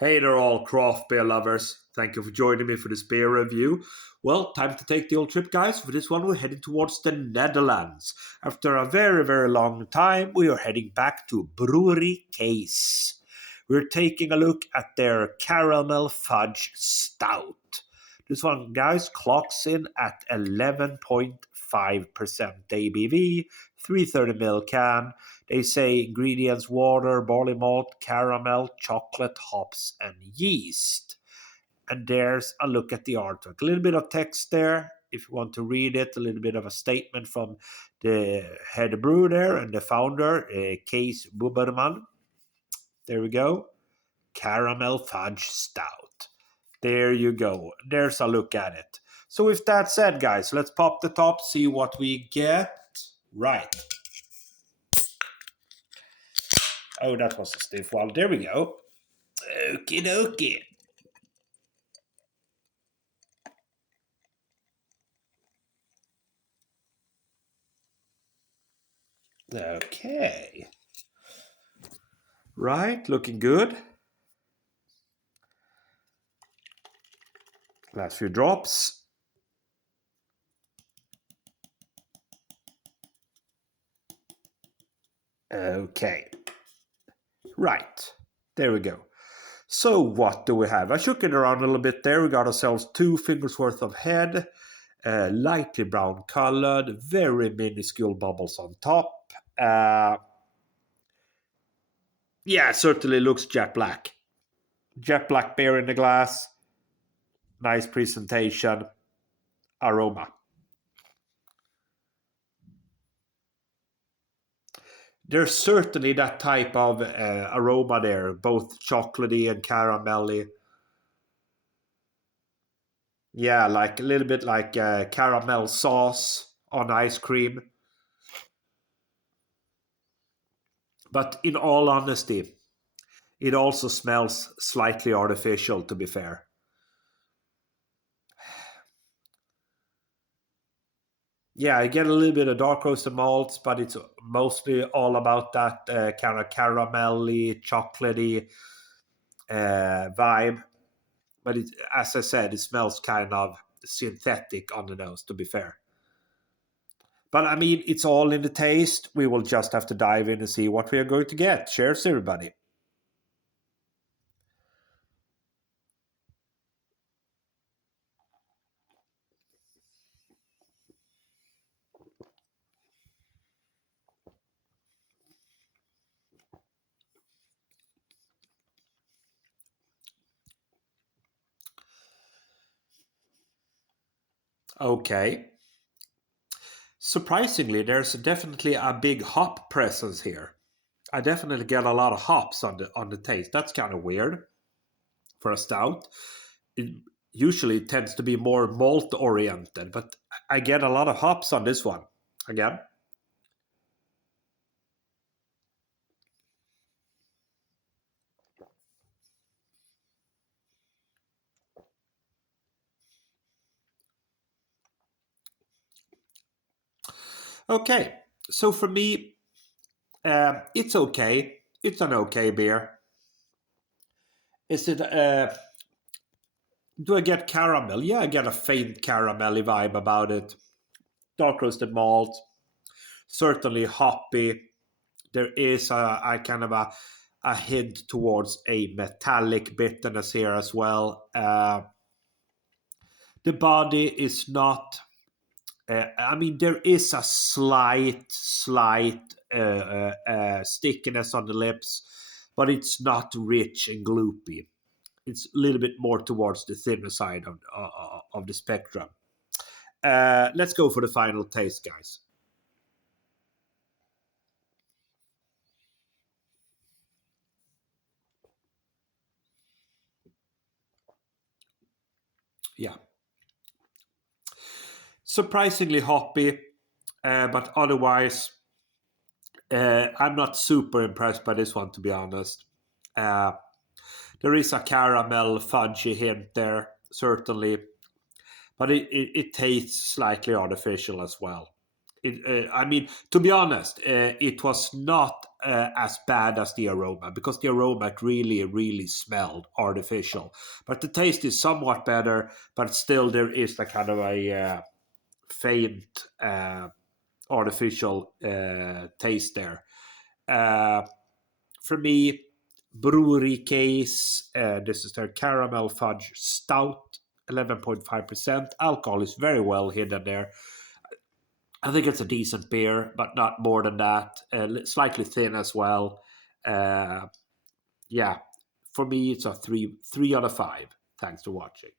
Hey there, all craft beer lovers. Thank you for joining me for this beer review. Well, time to take the old trip, guys. For this one, we're heading towards the Netherlands. After a very, very long time, we are heading back to Brouwerij Kees. We're taking a look at their caramel fudge stout. This one, guys, clocks in at 11.5% ABV, 330ml can. They say ingredients: water, barley malt, caramel, chocolate, hops, and yeast. And there's a look at the artwork. A little bit of text there if you want to read it, a little bit of a statement from the head brewer there and the founder, Kees Buberman. There we go. Caramel fudge stout. There you go. There's a look at it. So with that said, guys, let's pop the top, see what we get. Right. Oh, that was a stiff one. There we go. Okie dokie. Okay. Right, looking good. Last few drops. Okay. Right. There we go. So what do we have? I shook it around a little bit there. We got ourselves 2 fingers worth of head. Lightly brown colored. Very minuscule bubbles on top. Yeah, certainly looks jet black. Jet black beer in the glass. Nice presentation. Aroma. There's certainly that type of aroma there, both chocolatey and caramelly. Yeah, like a little bit like caramel sauce on ice cream. But in all honesty, it also smells slightly artificial, to be fair. Yeah, I get a little bit of dark roasted malts, but it's mostly all about that kind of caramelly, chocolatey vibe. But as I said, it smells kind of synthetic on the nose, to be fair. But I mean, it's all in the taste. We will just have to dive in and see what we are going to get. Cheers, everybody. Okay. Surprisingly, there's definitely a big hop presence here. I definitely get a lot of hops on the taste. That's kind of weird for a stout. It usually tends to be more malt oriented, but I get a lot of hops on this one. Again. Okay. So for me, it's okay. It's an okay beer. Is it do I get caramel? Yeah, I get a faint caramelly vibe about it. Dark roasted malt, certainly hoppy. There is a kind of a hint towards a metallic bitterness here as well. The body is not. I mean, there is a slight stickiness on the lips, but it's not rich and gloopy. It's a little bit more towards the thinner side of the spectrum. Let's go for the final taste, guys. Yeah. Surprisingly hoppy, but otherwise, I'm not super impressed by this one, to be honest. Uh, there is a caramel fudgy hint there, certainly, but it tastes slightly artificial as well. I mean, to be honest, it was not as bad as the aroma, because the aroma really, really smelled artificial. But the taste is somewhat better, but still there is the kind of a faint artificial taste there. For me, Brouwerij Kees, this is their caramel fudge stout, 11.5%. Alcohol is very well hidden there. I think it's a decent beer, but not more than that. Slightly thin as well. Yeah, for me, it's a three out of five. Thanks for watching.